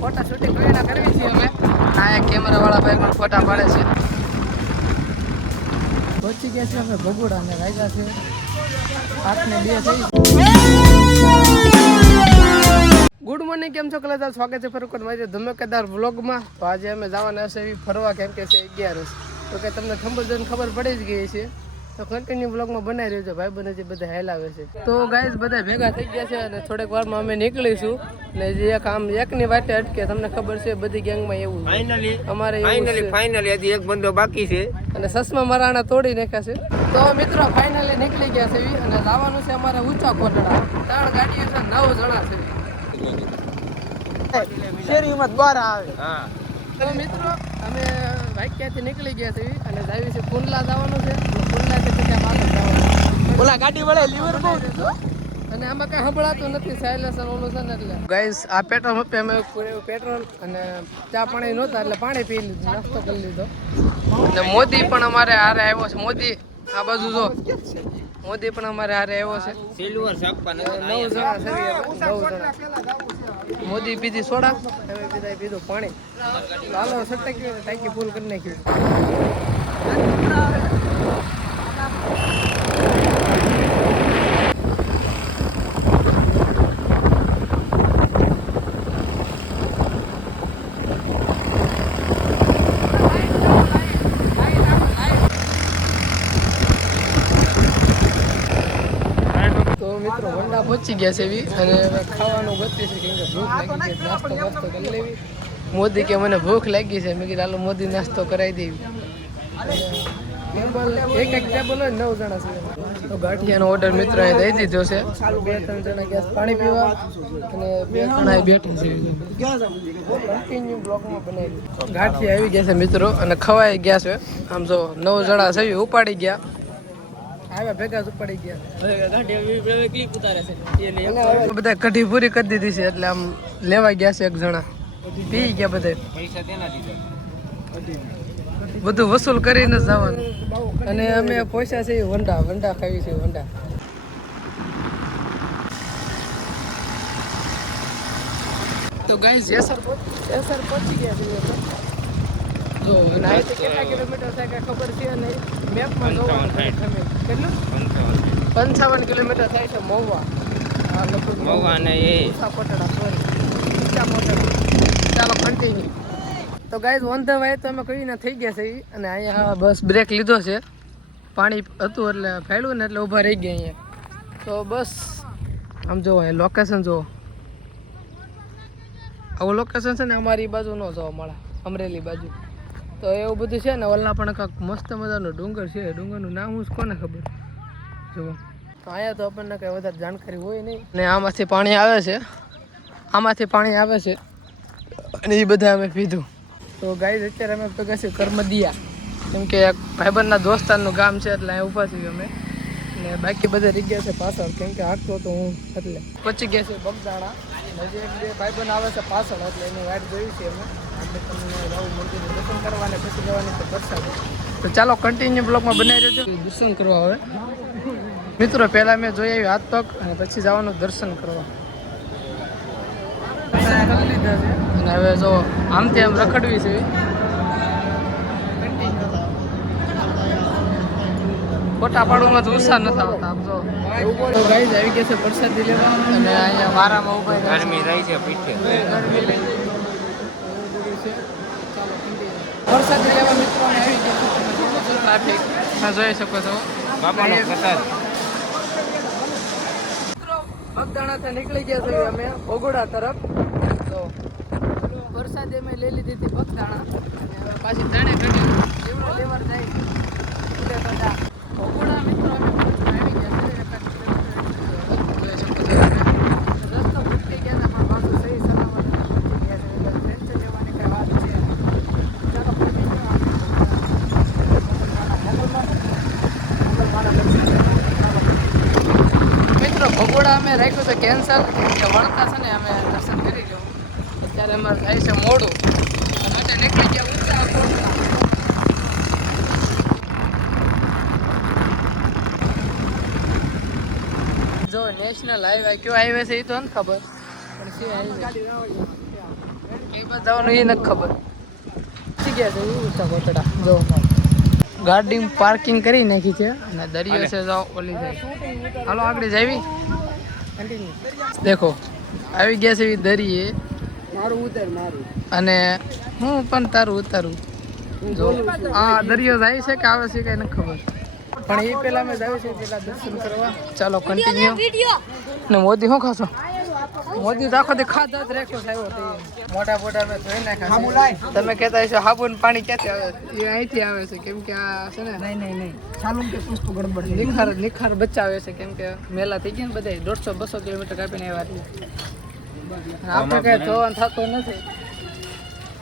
ફોટા શૂટિંગ કરવી છે અમે. આ કેમેરા વાળા ભાઈ પણ ફોટા પાડે છે. પહોંચી ગયા છે અમે ભગોડા ને વાગ્યા છે 8:02 થઈ. ગુડ મોર્નિંગ, કેમ છો કલાકાર? સ્વાગત છે ફરી વખત મારી ધમાકેદાર વ્લોગમાં. તો આજે અમે જવાના હશે એવી ફરવા, કેમ કે છે 11 તો કે તમને થંબનેલ ખબર પડી જ ગઈ છે. તો કન્ટિન્યુ બ્લોગમાં બનાવી રહ્યો છે. ભાઈ બને છે બધા હેલાવે છે. તો ગાઈઝ બધા ભેગા થઈ ગયા છે અને થોડીક વારમાં અમે નીકળીશું. ને જે કામ એકની વાટે અટકે, તમને ખબર છે બધી ગેંગમાં એવું અમારે ફાઇનલી હજી એક બંદો બાકી છે અને સસમા મારાણા તોડી નાખ્યા છે. તો મિત્રો ફાઇનલી નીકળી ગયા છે અને જવાનું છે અમારે ઊંચા કોટડા. 3 ગાડીઓ છે, 9 જણા છે. શેરીમાં બહાર આવે. તો મિત્રો અમે વાક્યાથી નીકળી ગયા છે અને જાવી છે કુંડલા જવાનું છે. કુંડલાથી ત્યાં આગળ જવાનું. ઓલા ગાડી વળે લીવર બહુ અને આમાં કઈ સંભળાતું નથી સાયલેન્સર ઓલું છે ને એટલે. ગાઈસ આ પેટ્રોલ પંપે અમે પેટ્રોલ અને ચા પાણી નહોતા એટલે પાણી પી લીધું, નાસ્તો કરી લીધો. અને મોદી પણ અમારે હારે આવ્યો છે. મોદી આ બાજુ જો, મોદી પણ અમારે હારે આવ્યો છે. સિલ્વર સાપા 9 જણા છે. 9 જણા. મોદી પીધી સોડા, હવે બધા પીધું પાણી. હાલો સટકી ટાંકી ફૂલ કરી નાખ્યું. મિત્રો વંડા પહોંચી ગયા છે એવી અને હવે ખાવાનું ગોતી છે, કેમ કે ભૂખ લાગી છે. નાસ્તો વાસ્તો કરી લેવી. મોદી કે મને ભૂખ લાગી છે. મેં કીધું હાલો મોદી નાસ્તો કરાવી દેવી. એક ટેબલ હોય 9 જણા છે. તો ગાંઠિયાનો ઓર્ડર મિત્રો એ દઈ દીધો છે. 2-3 જણા ગયા પાણી પીવા અને 2 જણા બેઠી છે. કન્ટિન્યુ બ્લોગમાં બનાવી ગાંઠિયા આવી ગયા છે મિત્રો અને ખવાઈ ગયા છે. આમ જો 9 જણા છે ઉપાડી ગયા. આવ્યા ભેગા ઉપાડી ગયા. બધા કઢી પૂરી કરી દીધી છે એટલે આમ લેવા ગયા છે. 1 જણા પી ગયા. બધા બધું વસૂલ કરીને જવાનું. અને અમે પૈસા છે વંડા ખાવી છે. વંડા તો ગાઈસ જેસર પહોંચી ગયા છે. જો નાઈથી કેટલા કિલોમીટર થાય કઈ ખબર છે નહીં. મેપમાં જોવાનું કેટલું 55 કિલોમીટર થાય છે. મહુવા મહુવા ને એ કોટડા સોરી ઊંચા કોટડા. ચાલો કન્ટિન્યુ. તો ગાઈઝ ઓન ધ વે તો અમે કહીને થઈ ગયા છે અને અહીંયા બસ બ્રેક લીધો છે. પાણી હતું એટલે ફેડ્યું ને એટલે ઊભા રહી ગયા અહીંયા. તો બસ આમ જોવો એ લોકેશન જુઓ. આવું લોકેશન છે ને અમારી બાજુ ન જોવા મળે, અમરેલી બાજુ. તો એવું બધું છે ને. ઓલા પણ કાંક મસ્ત મજાનો ડુંગર છે. ડુંગરનું નામ હું કોને ખબર. જુઓ તો અહીંયા તો આપણને કંઈ વધારે જાણકારી હોય નહીં. ને આમાંથી પાણી આવે છે. અને એ બધા અમે પીધું. તો ગાઈઝ અત્યારે અમે ભેગા છીએ કરમદિયા, કેમ કે ભાઈબંધના દોસ્તારનું ગામ છે એટલે અહીંયા ઊભા છીએ અમે. ને બાકી બધા રહી ગયા છે પાછળ, કેમ કે હાંકતો તો હું એટલે પહોંચી ગયા છે બગદાણા. હજી 1-2 ભાઈબંધ આવે છે પાછળ એટલે એની વાટ જોઈ છે અમે. આપણે તમને નવું મંદિરનું દર્શન કરવાને પછી જવાની તો વરસાદ. તો ચાલો કન્ટિન્યુ બ્લોગમાં બનાવી રહ્યો છે. દર્શન કરવા હવે મિત્રો પહેલાં મેં જોઈ આવી હાથ પગ અને પછી જવાનું દર્શન કરવા. કરી લીધા છે અને હવે જો આમથી આમ રખડવી છે. ફોટા પાડવામાં તો ઉત્સાહ નથી આવતા. આમ જો તો ગાઈઝ આવી ગયા છે પ્રસાદી લેવા અને અહીંયા વારામાં ઉભા ગરમી રહી છે પીઠે. પ્રસાદી લેવા મિત્રો આવી ગયા છે. ટ્રાફિક જોઈ શકો છો. બાપાનો કતાર બગદાણાથી નીકળી ગયા છે અમે ભગોડા તરફ. તો વરસાદ અમે લઈ લીધી હતી બગદાણા અને હવે પાછી 3 ઘડી જેવડો લેવર જાય છે બધા ભગોડા મિત્રો અમે આવી ગયા છે. રસ્તો ભૂટકી ગયા હતા પણ પાછું સહી સલામત પહોંચી ગયા છે. ટેન્શન લેવાની કઈ વાત છે. ચાલો મિત્રો ભગોડા અમે રાખ્યું છે કેન્સલ, કે વળતા છે ને અમે દર્શન કરી લો. અત્યારે અમારે થાય છે મોડું અને નીકળી ગયા ઊંચા કોટડા. જો નેશનલ હાઈવે કયો હાઈવે છે એ તો નથી ખબર, પણ છે હાઈવે. એ બધાનું એ નથી ખબર ગયા છે ઊંચા કોટડા જો ગાડી પાર્કિંગ કરી નાખી છે અને દરિયો છે જો ઓલી જાય હાલો આગળ જાવી દેખો આવી ગયા છે એ દરિયે મારું ઉતર મારું અને હું પણ તારું ઉતારું જો આ દરિયો જાય છે કે આવે છે કઈ નથી ખબર પણ એ પેલા અમે જાય છે પેલા દર્શન કરવા ચાલો કન્ટિન્યુ ને મોદી શું ખાશો મોદી તો આખો દી ખાધા જ રાખ્યો સાહેબ મોટા મોટા મેં ધોઈ નાખ્યા તમે કહેતા હશો હાબુ પાણી ક્યાંથી આવે એ અહીંથી આવે છે કેમ કે આ છે ને નહીં ચાલુ કે પુષ્પ ગડબડ નિખાર બચાવે છે કેમ કે મેલા થઈ ગયા ને બધા 150-200 કિલોમીટર કાપીને આવ્યા એટલે આપણે કઈ જોવાનું થતું નથી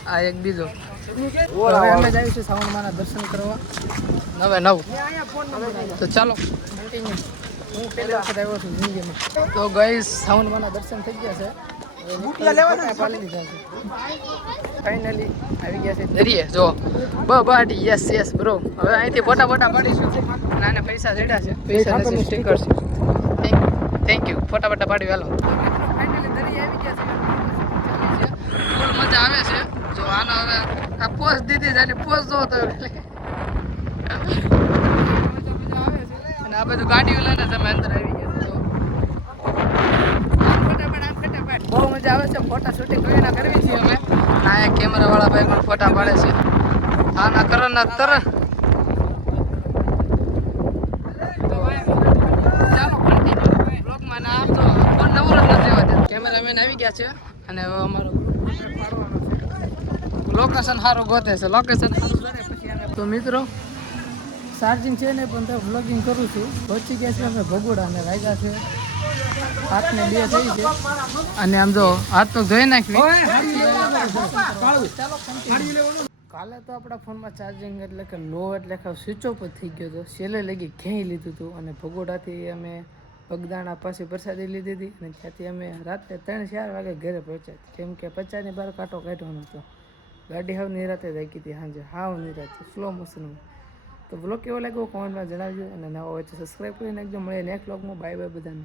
આ એક બીજો હવે અમે જઈએ છીએ સાવણમાના દર્શન કરવા 9 તો ચાલો કન્ટિન્યુ હું પહેલી વખત આવ્યો છું જિંદગીમાં તો ગાઈસ સાવણમાના દર્શન થઈ ગયા છે ફાઇનલી આવી ગયા છે દરિયે જો બાટી યસ બ્રો હવે અહીંથી ફોટા પાડીશું અને આને પૈસા ચડ્યા છે પૈસા નથી સ્ટીકર છે થેન્ક યુ ફોટા પાડી હાલો ફાઇનલી દરિયે આવી ગયા છે ફૂલ મજા આવે છે જો આનો હવે આ પોસ્ટ દીધી છે પોસ્ટ જો તો અને આ બધું ગાડીઓ લઈને તમે અંદર આવી ગયા છો બહુ મજા આવે છે ફોટા શૂટિંગ કરીને કરવી છીએ અમે આ એક કેમેરા વાળા ભાઈ પણ ફોટા પાડે છે આના કરના તરત ચાલો કન્ટિન્યુ બ્લોગમાં ના આમ તો ફોન નવરો જ નથી રહેવા કેમેરામેન આવી ગયા છે અને હવે અમારો લોકેશન સારું ગોતે છે લોકેશન તો મિત્રો ચાર્જિંગ છે ને પણ ત્યાં વ્લોગિંગ કરું છું પહોંચી ગયા છે અમે ભગોડા અને વાગ્યા છે 8 ને 2 થઈ છે અને આમ જો હાથ તો ધોઈ નાખવી કાલે તો આપણા ફોનમાં ચાર્જિંગ એટલે કે લો એટલે કે સ્વિચ ઓફ જ થઈ ગયો હતો છેલ્લે લગી ઘેઈ લીધું હતું અને ભગોડાથી અમે બગદાણા પાસે પ્રસાદી લીધી હતી અને ત્યાંથી અમે રાત્રે 3-4 વાગે ઘરે પહોંચ્યા કેમ કે 50 ની બહાર કાંટો કાઢવાનો હતો ગાડી હાવ નિરાતે જાગી હતી સાંજે હાવ નિરાતે સ્લો મોશનમાં તો બ્લોગ કેવો લાગ્યો કોમેન્ટમાં જણાવજો અને નવા હોય તો સબસ્ક્રાઈબ કરી નાખજો મળીએ નેક્સ્ટ બ્લોગમાં બાય બધાને